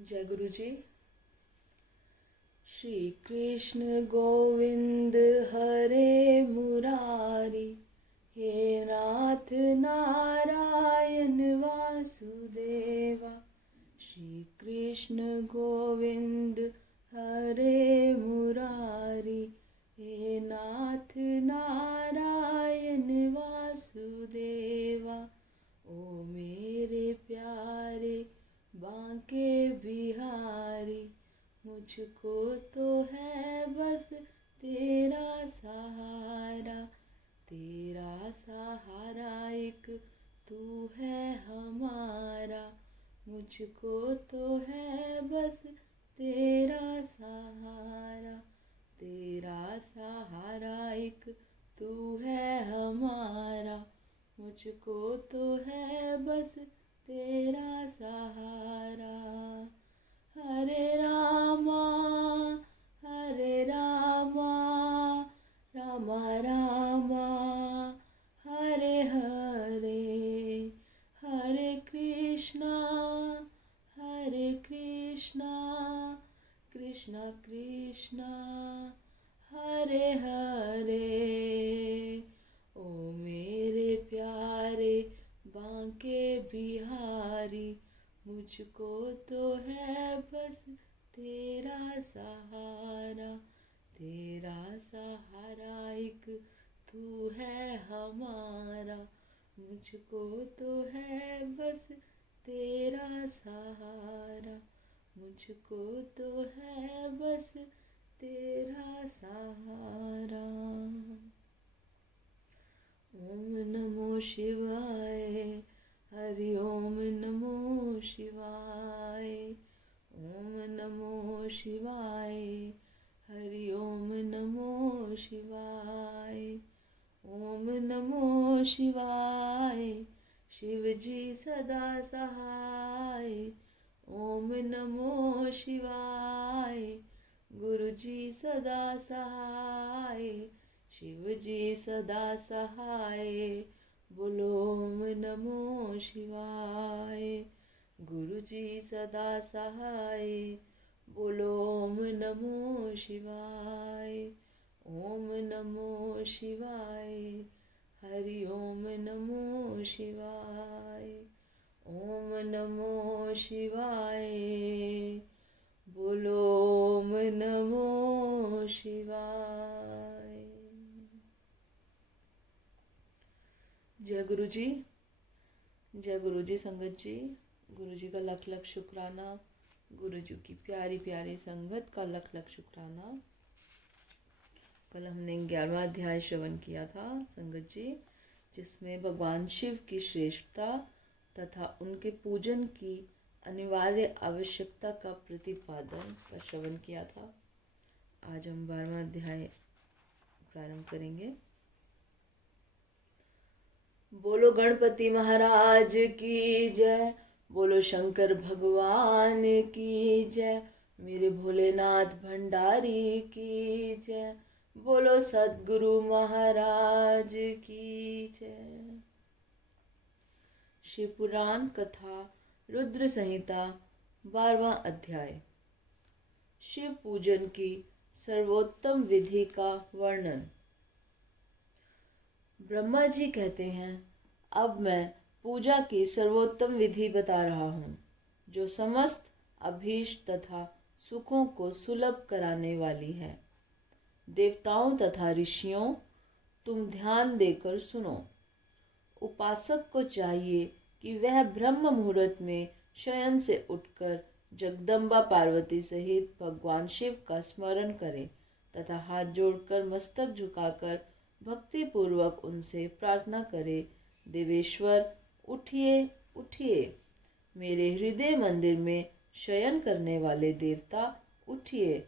जय गुरु जी। श्री कृष्ण गोविंद हरे मुरारी, हे नाथ नारायण वासुदेवा। श्री कृष्ण गोविंद हरे मुरारी, हे नाथ नारायण वासुदेवा। ओ मेरे प्यारे बांके बिहारी, मुझको तो है बस तेरा सहारा। तेरा सहारा एक तू है हमारा, मुझको तो है बस तेरा सहारा। तेरा सहारा एक तू है हमारा, मुझको तो है बस तेरा सहारा। हरे रामा रामा रामा हरे हरे, हरे कृष्णा कृष्णा कृष्णा हरे हरे। ओ मेरे प्यारे बांके बिहारी, मुझको तो है बस तेरा सहारा। तेरा सहारा एक तू है हमारा, मुझको तो है बस तेरा सहारा। मुझको तो है बस तेरा सहारा। ओम नमो शिवाय, हरि ओम नमो शिवाय। ओम नमो शिवाय, हरि ओम नमो शिवाय। ओम नमो शिवाय, शिव जी सदा सहाय। ओम नमो शिवाय, गुरु जी सदा सहाय। शिव जी सदा सहाय, बोलो ओम नमो शिवाय। गुरु जी सदा सहाय, बोलो ओम नमो शिवाय। ओम नमो शिवाय, हरि ओम नमो शिवाय। ओम नमो शिवाय, बोलो ओम नमो शिवाय। जय गुरु जी। जय गुरु जी संगत जी। गुरु जी का लख लख शुक्राना। गुरु जी की प्यारी प्यारी संगत का लख लख शुक्राना। कल हमने 11वां अध्याय श्रवण किया था संगत जी, जिसमें भगवान शिव की श्रेष्ठता तथा उनके पूजन की अनिवार्य आवश्यकता का प्रतिपादन का श्रवण किया था। आज हम 12वां अध्याय प्रारंभ करेंगे। बोलो गणपति महाराज की जय, बोलो शंकर भगवान की जय, मेरे भोलेनाथ भंडारी की जय, बोलो सद्गुरु महाराज की जय। शिव पुराण कथा रुद्र संहिता 12वां अध्याय। शिव पूजन की सर्वोत्तम विधि का वर्णन। ब्रह्मा जी कहते हैं, अब मैं पूजा की सर्वोत्तम विधि बता रहा हूँ, जो समस्त अभीष्ट तथा सुखों को सुलभ कराने वाली है। देवताओं तथा ऋषियों, तुम ध्यान देकर सुनो। उपासक को चाहिए कि वह ब्रह्म मुहूर्त में शयन से उठकर जगदम्बा पार्वती सहित भगवान शिव का स्मरण करे तथा हाथ जोड़कर मस्तक झुकाकर भक्ति पूर्वक उनसे प्रार्थना करे, देवेश्वर उठिए उठिए, मेरे हृदय मंदिर में शयन करने वाले देवता उठिए,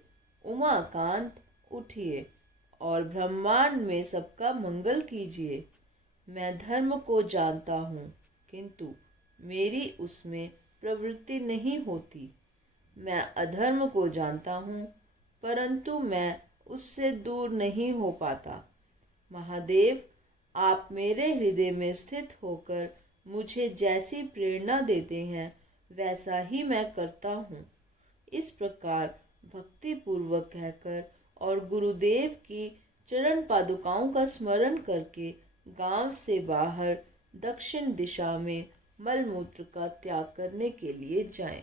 उमाकांत उठिए और ब्रह्मांड में सबका मंगल कीजिए। मैं धर्म को जानता हूँ, किंतु मेरी उसमें प्रवृत्ति नहीं होती। मैं अधर्म को जानता हूँ, परंतु मैं उससे दूर नहीं हो पाता। महादेव, आप मेरे हृदय में स्थित होकर मुझे जैसी प्रेरणा देते हैं, वैसा ही मैं करता हूँ। इस प्रकार भक्ति पूर्वक कहकर और गुरुदेव की चरण पादुकाओं का स्मरण करके गांव से बाहर दक्षिण दिशा में मलमूत्र का त्याग करने के लिए जाएं।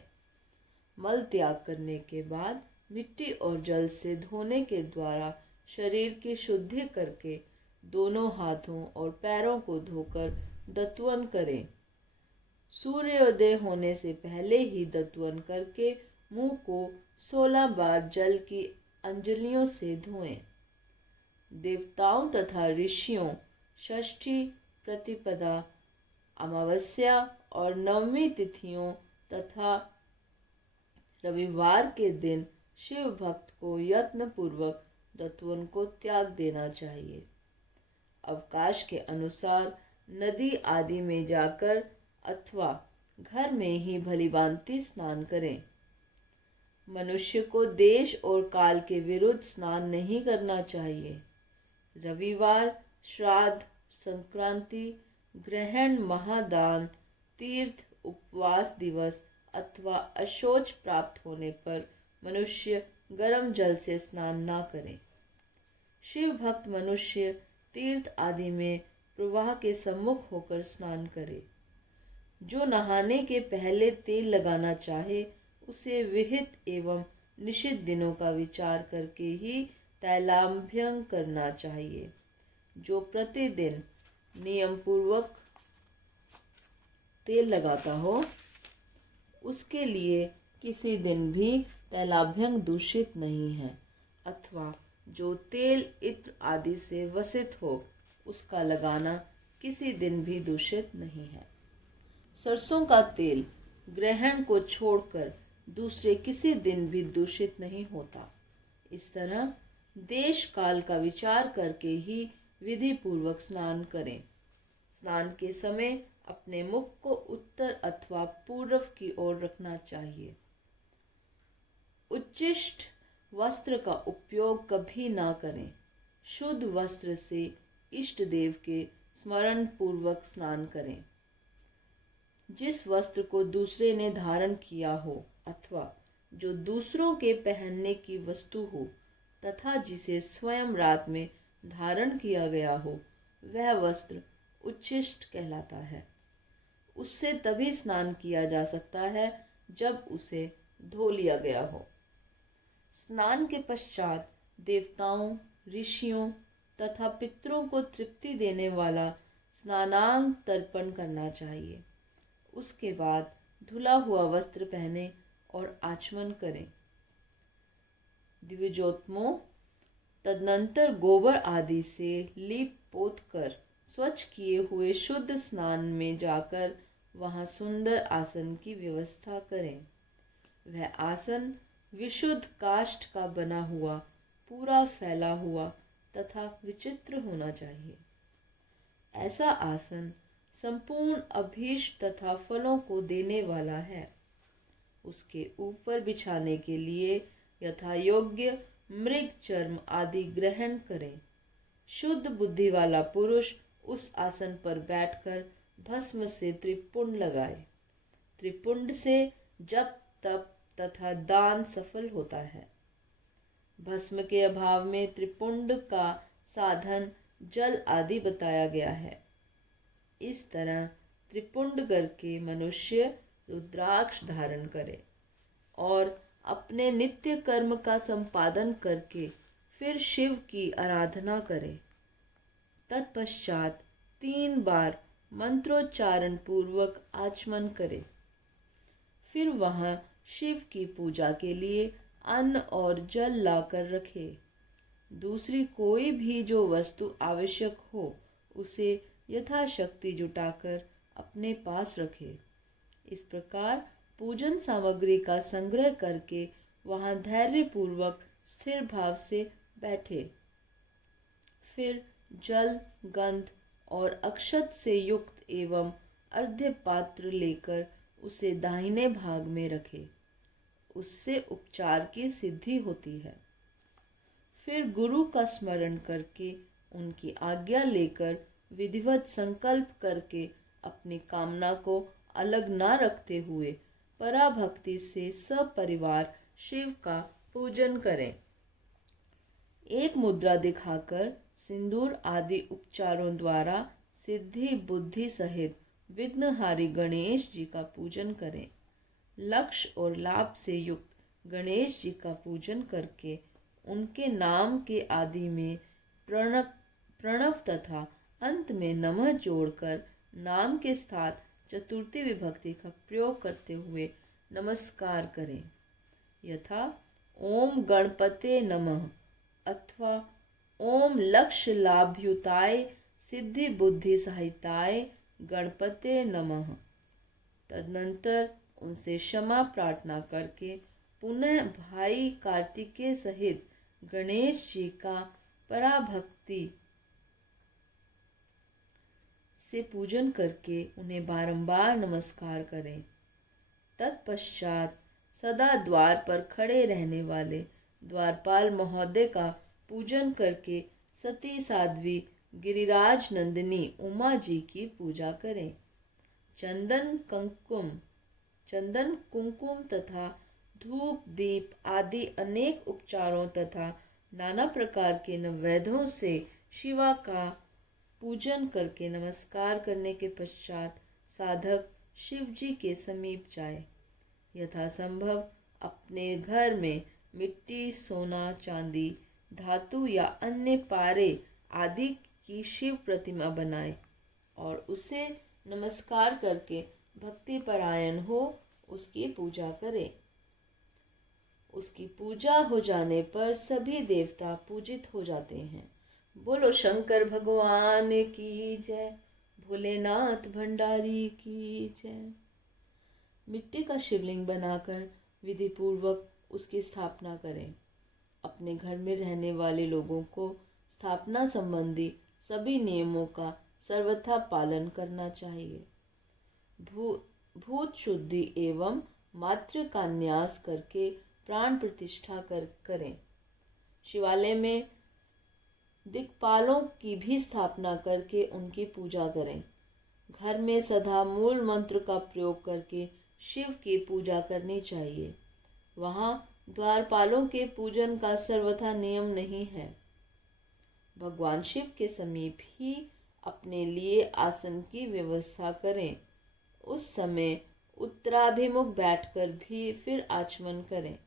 मल त्याग करने के बाद मिट्टी और जल से धोने के द्वारा शरीर की शुद्धि करके दोनों हाथों और पैरों को धोकर दत्वन करें। सूर्योदय होने से पहले ही दत्वन करके मुंह को 16 बार जल की अंजलियों से धोएं। देवताओं तथा ऋषियों षष्ठी, प्रतिपदा, अमावस्या और नवमी तिथियों तथा रविवार के दिन शिव भक्त को यत्न पूर्वक दत्वन को त्याग देना चाहिए। अवकाश के अनुसार नदी आदि में जाकर अथवा घर में ही भलीभांति स्नान करें। मनुष्य को देश और काल के विरुद्ध स्नान नहीं करना चाहिए। रविवार, श्राद्ध, संक्रांति, ग्रहण, महादान, तीर्थ, उपवास दिवस अथवा अशौच प्राप्त होने पर मनुष्य गर्म जल से स्नान न करे। शिव भक्त मनुष्य तीर्थ आदि में प्रवाह के सम्मुख होकर स्नान करे। जो नहाने के पहले तेल लगाना चाहे उसे विहित एवं निषिद्ध दिनों का विचार करके ही तैलाभ्यंग करना चाहिए। जो प्रतिदिन नियम पूर्वक तेल लगाता हो उसके लिए किसी दिन भी तैलाभ्यंग दूषित नहीं है, अथवा जो तेल इत्र आदि से वसित हो उसका लगाना किसी दिन भी दूषित नहीं है। सरसों का तेल ग्रहण को छोड़कर दूसरे किसी दिन भी दूषित नहीं होता। इस तरह देश काल का विचार करके ही विधि पूर्वक स्नान करें। स्नान के समय अपने मुख को उत्तर अथवा पूर्व की ओर रखना चाहिए। उच्चिष्ट वस्त्र का उपयोग कभी ना करें। शुद्ध वस्त्र से इष्ट देव के स्मरण पूर्वक स्नान करें। जिस वस्त्र को दूसरे ने धारण किया हो अथवा जो दूसरों के पहनने की वस्तु हो तथा जिसे स्वयं रात में धारण किया गया हो वह वस्त्र उच्छिष्ट कहलाता है। उससे तभी स्नान किया जा सकता है जब उसे धो लिया गया हो। स्नान के पश्चात देवताओं, ऋषियों तथा पितरों को तृप्ति देने वाला स्नानांग तर्पण करना चाहिए। उसके बाद धुला हुआ वस्त्र पहने और आचमन करें। द्विजोत्मों तदनंतर गोबर आदि से लीप पोत कर स्वच्छ किए हुए शुद्ध स्नान में जाकर वहां सुंदर आसन की व्यवस्था करें। वह आसन विशुद्ध काष्ठ का बना हुआ, पूरा फैला हुआ तथा विचित्र होना चाहिए। ऐसा आसन संपूर्ण अभीष्ट तथा फलों को देने वाला है। उसके ऊपर बिछाने के लिए यथा योग्य मृग चर्म आदि ग्रहण करें। शुद्ध बुद्धि वाला पुरुष उस आसन पर बैठकर भस्म से त्रिपुंड लगाए। त्रिपुंड से जप, तप तथा दान सफल होता है। भस्म के अभाव में त्रिपुंड का साधन जल आदि बताया गया है। इस तरह त्रिपुंड करके मनुष्य रुद्राक्ष धारण करे और अपने नित्य कर्म का संपादन करके फिर शिव की आराधना करे। तत्पश्चात 3 बार मंत्रोच्चारण पूर्वक आचमन करे। फिर वहां शिव की पूजा के लिए अन्न और जल लाकर रखे। दूसरी कोई भी जो वस्तु आवश्यक हो उसे यथाशक्ति जुटाकर अपने पास रखे। इस प्रकार पूजन सामग्री का संग्रह करके वहां धैर्य पूर्वक स्थिर भाव से बैठे। फिर जल, गंध और अक्षत से युक्त एवं अर्घ्य पात्र लेकर उसे दाहिने भाग में रखे। उससे उपचार की सिद्धि होती है। फिर गुरु का स्मरण करके उनकी आज्ञा लेकर विधिवत संकल्प करके अपनी कामना को अलग न रखते हुए पराभक्ति से सपरिवार शिव का पूजन करें। एक मुद्रा दिखाकर सिंदूर आदि उपचारों द्वारा सिद्धि बुद्धि सहित विघ्नहारी गणेश जी का पूजन करें। लक्ष्य और लाभ से युक्त गणेश जी का पूजन करके उनके नाम के आदि में प्रणव तथा अंत में नमः जोड़कर नाम के साथ चतुर्थी विभक्ति का प्रयोग करते हुए नमस्कार करें। यथा ओम गणपते नमः अथवा ओम लक्ष्य लाभयुताय सिद्धि बुद्धि सहिताय गणपते नमः। तदनंतर उनसे क्षमा प्रार्थना करके पुनः भाई कार्तिकेय सहित गणेश जी का पराभक्ति से पूजन करके उन्हें बारंबार नमस्कार करें। तत्पश्चात सदा द्वार पर खड़े रहने वाले द्वारपाल महोदय का पूजन करके सती साध्वी गिरिराज नंदिनी उमा जी की पूजा करें। चंदन कुंकुम तथा धूप दीप आदि अनेक उपचारों तथा नाना प्रकार के नैवेद्यों से शिवा का पूजन करके नमस्कार करने के पश्चात साधक शिव जी के समीप जाए। यथासंभव अपने घर में मिट्टी सोना चांदी धातु या अन्य पारे आदि की शिव प्रतिमा बनाए और उसे नमस्कार करके भक्ति परायण हो उसकी पूजा करे। उसकी पूजा हो जाने पर सभी देवता पूजित हो जाते हैं। बोलो शंकर भगवान की जय, भोलेनाथ भंडारी की जय। मिट्टी का शिवलिंग बनाकर विधि पूर्वक उसकी स्थापना करें। अपने घर में रहने वाले लोगों को स्थापना संबंधी सभी नियमों का सर्वथा पालन करना चाहिए। भूत शुद्धि एवं मातृ का न्यास करके प्राण प्रतिष्ठा करें। शिवालय में दिक्पालों की भी स्थापना करके उनकी पूजा करें। घर में सदा मूल मंत्र का प्रयोग करके शिव की पूजा करनी चाहिए। वहाँ द्वारपालों के पूजन का सर्वथा नियम नहीं है। भगवान शिव के समीप ही अपने लिए आसन की व्यवस्था करें। उस समय उत्तराभिमुख बैठकर भी फिर आचमन करें।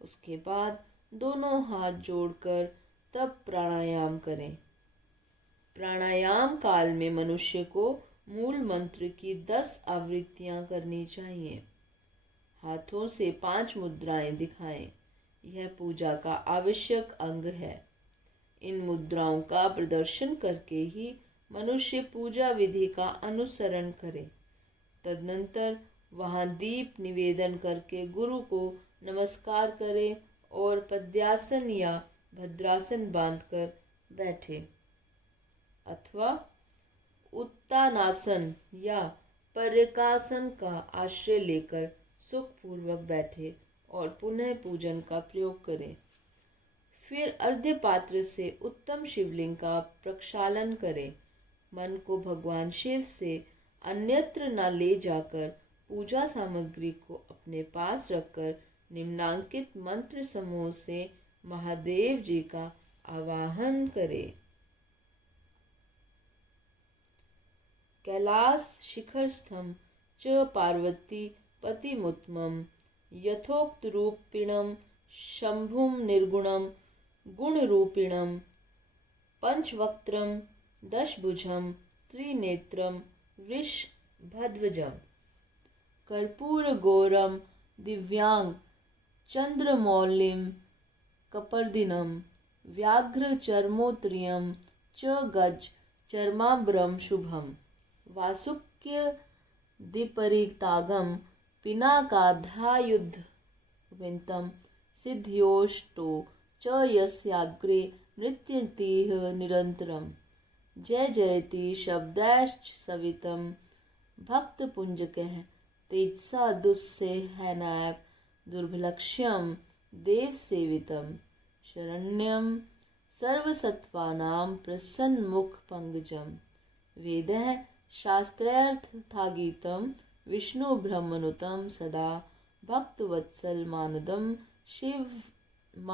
उसके बाद दोनों हाथ जोड़कर तब प्राणायाम करें। प्राणायाम काल में मनुष्य को मूल मंत्र की 10 आवृत्तियां करनी चाहिए। हाथों से 5 मुद्राएं दिखाएं। यह पूजा का आवश्यक अंग है। इन मुद्राओं का प्रदर्शन करके ही मनुष्य पूजा विधि का अनुसरण करे। तदनंतर वहां दीप निवेदन करके गुरु को नमस्कार करे और पद्यासन या भद्रासन बांधकर बैठे अथवा उत्तानासन या पर्यकासन का आश्रय लेकर सुखपूर्वक बैठे और पुनः पूजन का प्रयोग करें। फिर अर्घ्य पात्र से उत्तम शिवलिंग का प्रक्षालन करें। मन को भगवान शिव से अन्यत्र न ले जाकर पूजा सामग्री को अपने पास रखकर निम्नांकित मंत्र समूह से महादेव जी का आवाहन करें। कैलास शिखरस्थम च पार्वती पतिमुत्तमं यथोक्त रूपिणं शंभुं निर्गुणं गुणरूपिणं पंचवक्त्रं दशभुजं त्रिनेत्रं वृषभध्वजं कर्पूरगौरं दिव्यांग चंद्रमौलिं कपर्दिनं व्याघ्रचर्मोत्तरीयं च गज चर्माभ्रम शुभम वासुक्य दीपरितागम पिनाकाधायुध विंतम सिद्ध्योष्टो च यस्याग्रे नृत्यतिः निरंतरम जय जयति शब्दैश्च सवितम भक्तपुंजकः तेजसा दुस्सेहनैव दुर्भिलक्ष्यं देवसेवितं शरण्यं सर्वसत्त्वानां प्रसन्नमुखपङ्कजं वेदैः शास्त्रैरर्थागीतं विष्णुब्रह्मनुतं सदा भक्तवत्सलमानदं शिवमावाहयाहम्।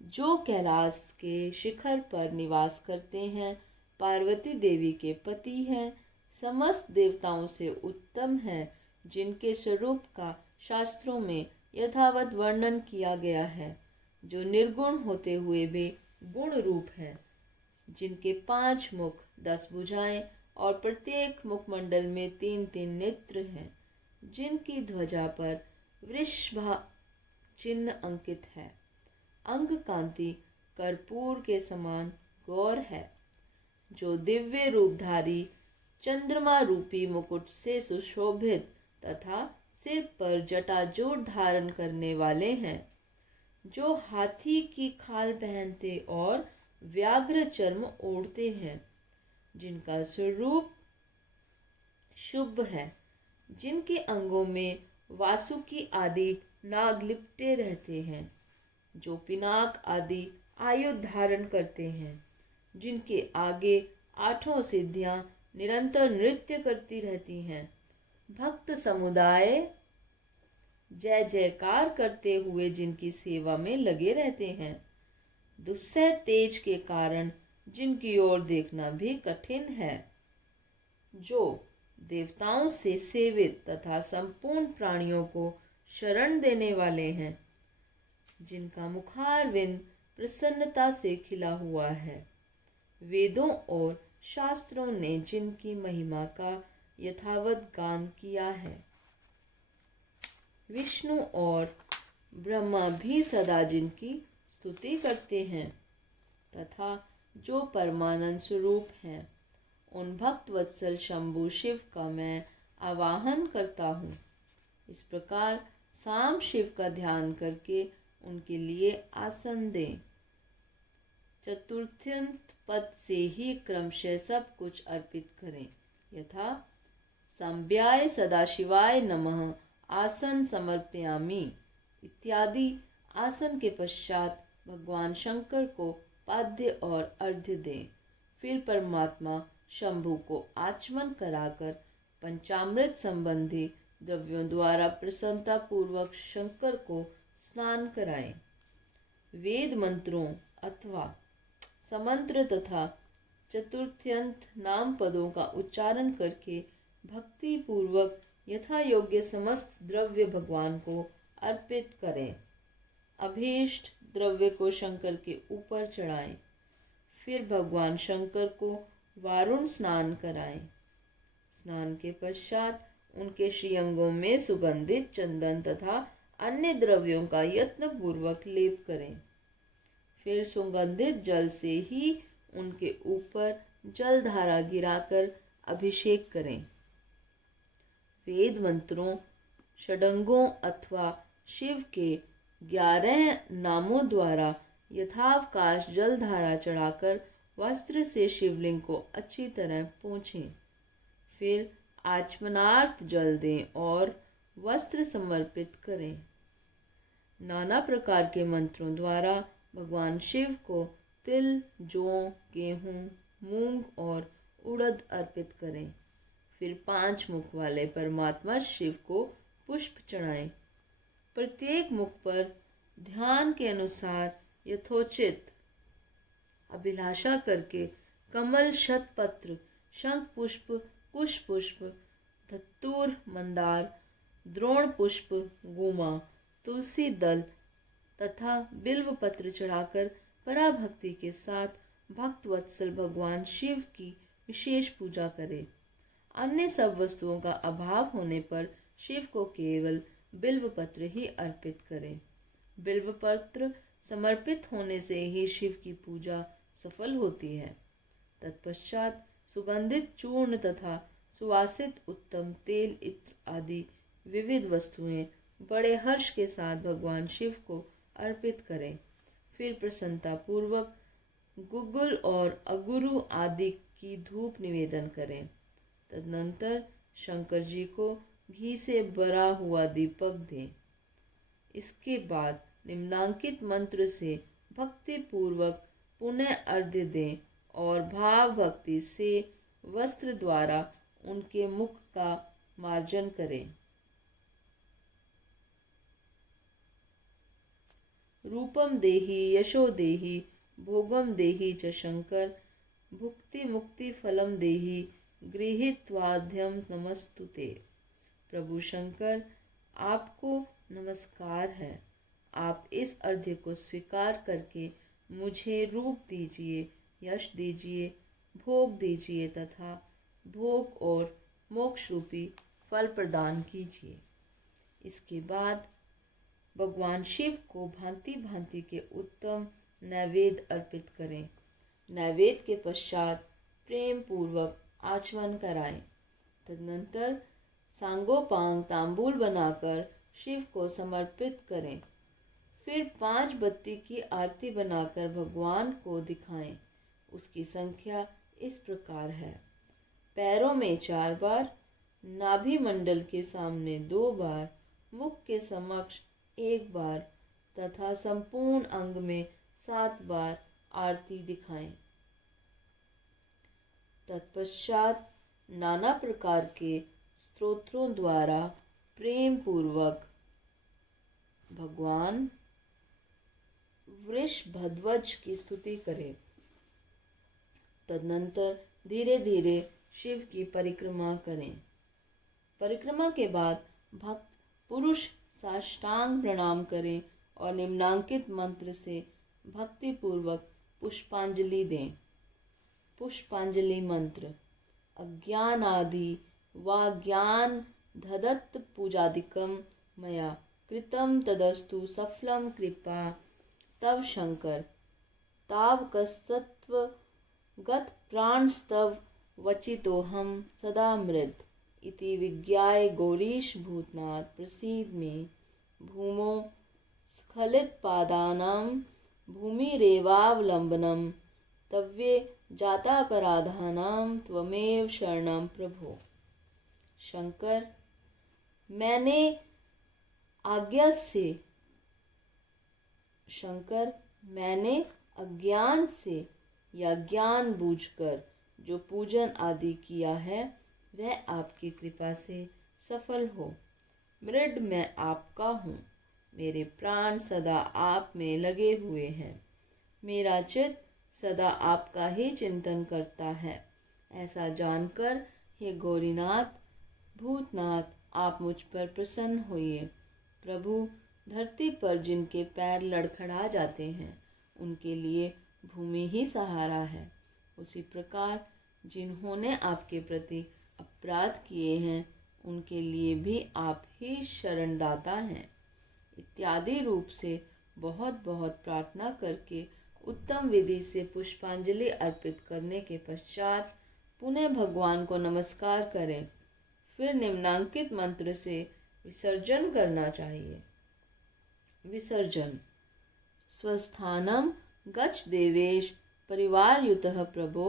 जो कैलाश के शिखर पर निवास करते हैं, पार्वती देवी के पति हैं, समस्त देवताओं से उत्तम हैं, जिनके स्वरूप का शास्त्रों में यथावत वर्णन किया गया है, जो निर्गुण होते हुए भी गुण रूप है, जिनके 5 मुख, 10 भुजाएं और प्रत्येक मुखमंडल में 3-3 नेत्र हैं, जिनकी ध्वजा पर वृषभ चिन्ह अंकित है। अंग कांति कर्पूर के समान गौर है, जो दिव्य रूपधारी चंद्रमा रूपी मुकुट से सुशोभित तथा सिर पर जटाजूट धारण करने वाले हैं, जो हाथी की खाल पहनते और व्याघ्र चर्म ओढ़ते हैं, जिनका स्वरूप शुभ है, जिनके अंगों में वासुकी आदि नाग लिपटे रहते हैं, जो पिनाक आदि आयुध धारण करते हैं, जिनके आगे 8 सिद्धियां निरंतर नृत्य करती रहती हैं। भक्त समुदाय जय जयकार करते हुए जिनकी सेवा में लगे रहते हैं, दुस्सह तेज के कारण जिनकी ओर देखना भी कठिन है, जो देवताओं से सेवित तथा संपूर्ण प्राणियों को शरण देने वाले हैं, जिनका मुखारविंद प्रसन्नता से खिला हुआ है, वेदों और शास्त्रों ने जिनकी महिमा का यथावत गान किया है, विष्णु और ब्रह्मा भी सदा जिनकी स्तुति करते हैं, तथा जो परमानंद स्वरूप हैं, उन भक्त वत्सल शंभु शिव का मैं आवाहन करता हूँ। इस प्रकार साम शिव का ध्यान करके उनके लिए आसन दें। चतुर्थ्यंत पद से ही क्रमशः सब कुछ अर्पित करें, यथा संभ्याय सदाशिवाय नमः आसन समर्पयामि इत्यादि। आसन के पश्चात भगवान शंकर को पाद्य और अर्घ्य दें। फिर परमात्मा शंभु को आचमन कराकर पंचामृत संबंधी द्रव्यों द्वारा प्रसन्नता पूर्वक शंकर को स्नान कराएं। वेद मंत्रों अथवा समंत्र तथा चतुर्थ्यंत नाम पदों का उच्चारण करके भक्ति पूर्वक यथा योग्य समस्त द्रव्य भगवान को अर्पित करें। अभीष्ट द्रव्य को शंकर के ऊपर चढ़ाएं। फिर भगवान शंकर को वारुण स्नान कराएं। स्नान के पश्चात उनके श्रीअंगों में सुगंधित चंदन तथा अन्य द्रव्यों का यत्न पूर्वक लेप करें। फिर सुगंधित जल से ही उनके ऊपर जलधारा गिराकर अभिषेक करें। वेद मंत्रों, षडंगों अथवा शिव के 11 नामों द्वारा यथावकाश जलधारा चढ़ाकर वस्त्र से शिवलिंग को अच्छी तरह पोंछें। फिर आचमनार्थ जल दें और वस्त्र समर्पित करें। नाना प्रकार के मंत्रों द्वारा भगवान शिव को तिल, जौ, गेहूँ, मूंग और उड़द अर्पित करें। फिर 5 मुख वाले परमात्मा शिव को पुष्प चढ़ाएं। प्रत्येक मुख पर ध्यान के अनुसार यथोचित अभिलाषा करके कमल, शतपत्र, शंख पुष्प, कुश पुष्प, धतूर, मंदार, द्रोण पुष्प, गुमा, तुलसी दल तथा बिल्व पत्र चढ़ाकर पराभक्ति के साथ भक्त वत्सल भगवान शिव की विशेष पूजा करें। अन्य सब वस्तुओं का अभाव होने पर शिव को केवल बिल्व पत्र ही अर्पित करें। बिल्व पत्र समर्पित होने से ही शिव की पूजा सफल होती है। तत्पश्चात सुगंधित चूर्ण तथा सुवासित उत्तम तेल, इत्र आदि विविध वस्तुएं बड़े हर्ष के साथ भगवान शिव को अर्पित करें। फिर प्रसन्नता पूर्वक गुग्गुल और अगुरु आदि की धूप निवेदन करें। तदनंतर शंकर जी को घी से भरा हुआ दीपक दें। इसके बाद निम्नांकित मंत्र से भक्ति पूर्वक पुनः अर्घ्य दें और भाव भक्ति से वस्त्र द्वारा उनके मुख का मार्जन करें। रूपम देहि यशो देहि भोगम देहि च शंकर भुक्ति मुक्ति फलम देहि गृहीत्वाद्यम नमस्तुते। प्रभु शंकर, आपको नमस्कार है। आप इस अर्घ्य को स्वीकार करके मुझे रूप दीजिए, यश दीजिए, भोग दीजिए तथा भोग और मोक्ष रूपी फल प्रदान कीजिए। इसके बाद भगवान शिव को भांति भांति के उत्तम नैवेद्य अर्पित करें। नैवेद्य के पश्चात प्रेम पूर्वक आचमन कराएं। तदनंतर सांगोपांग तांबूल बनाकर शिव को समर्पित करें। फिर 5 बत्ती की आरती बनाकर भगवान को दिखाएं। उसकी संख्या इस प्रकार है: पैरों में 4 बार, नाभि मंडल के सामने 2 बार, मुख के समक्ष 1 बार तथा संपूर्ण अंग में 7 बार आरती दिखाएं। तत्पश्चात नाना प्रकार के स्तोत्रों द्वारा प्रेम पूर्वक भगवान वृषभध्वज की स्तुति करें। तदनंतर धीरे धीरे शिव की परिक्रमा करें। परिक्रमा के बाद भक्त पुरुष साष्टांग प्रणाम करें और निम्नांकित मंत्र से भक्ति पूर्वक पुष्पांजलि दें। पुष्पांजलि मंत्र: अज्ञानादि वा ज्ञान धदत्त पूजादिकं मया कृतं तदस्तु सफलं कृपा तव शंकर तावकसत्व गत प्राणस्तव वचितोहम सदा मृद इति विज्ञाय गौरीश भूतनाथ प्रसीद में भूमो स्खलित पादानां भूमिरेवावलंबनम तव्ये जातापराधानां त्वमेव शरणं प्रभो। शंकर, मैंने अज्ञान से या ज्ञान बूझकर जो पूजन आदि किया है वह आपकी कृपा से सफल हो। मृड मैं आपका हूँ, मेरे प्राण सदा आप में लगे हुए हैं। मेरा चित्त सदा आपका ही चिंतन करता है। ऐसा जानकर हे गौरीनाथ, भूतनाथ, आप मुझ पर प्रसन्न होइए। प्रभु, धरती पर जिनके पैर लड़खड़ा जाते हैं उनके लिए भूमि ही सहारा है। उसी प्रकार जिन्होंने आपके प्रति अपराध किए हैं उनके लिए भी आप ही शरणदाता हैं। इत्यादि रूप से बहुत बहुत प्रार्थना करके उत्तम विधि से पुष्पांजलि अर्पित करने के पश्चात पुनः भगवान को नमस्कार करें। फिर निम्नांकित मंत्र से विसर्जन करना चाहिए। विसर्जन: स्वस्थानम गच्छ देवेश परिवारयुतः प्रभो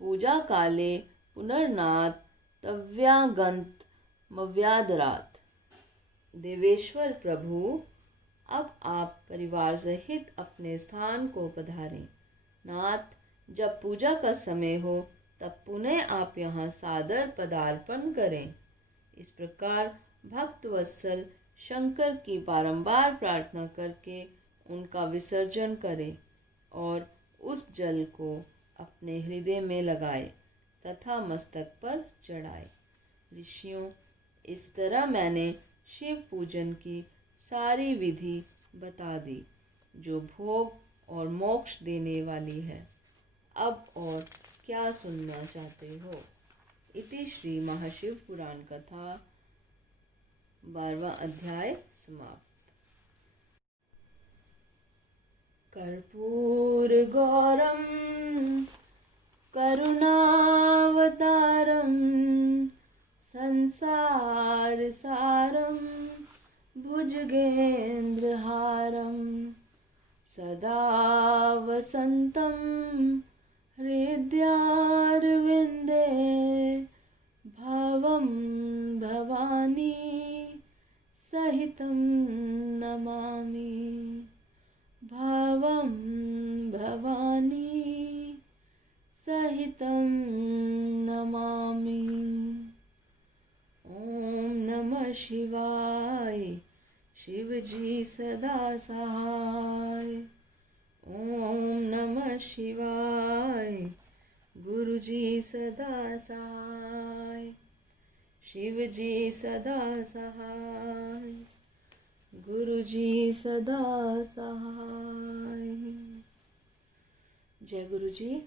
पूजा काले पुनर्नाथ तव्यागंत मव्यादरात। देवेश्वर प्रभु, अब आप परिवार सहित अपने स्थान को पधारें। नाथ, जब पूजा का समय हो तब पुनः आप यहाँ सादर पदार्पण करें। इस प्रकार भक्त वत्सल शंकर की बारंबार प्रार्थना करके उनका विसर्जन करें और उस जल को अपने हृदय में लगाए तथा मस्तक पर चढ़ाए। ऋषियों, इस तरह मैंने शिव पूजन की सारी विधि बता दी जो भोग और मोक्ष देने वाली है। अब और क्या सुनना चाहते हो? इति श्री महाशिव पुराण कथा 12वां अध्याय समाप्त। कर्पूर गौरम करुणावतारम संसार सारम भुजगेन्द्रहारम सदा वसंतं हृदयारविंदे भवं भवानी सहितं नमामि। भवं भवानी सहितं नमामि। ओम नमः शिवाय। शिव जी सदा सहाय। ओम नमः शिवाय। गुरु जी सदा सहाय। शिव जी सदा सहाय। गुरु जी सदा सहाय। जय गुरु जी।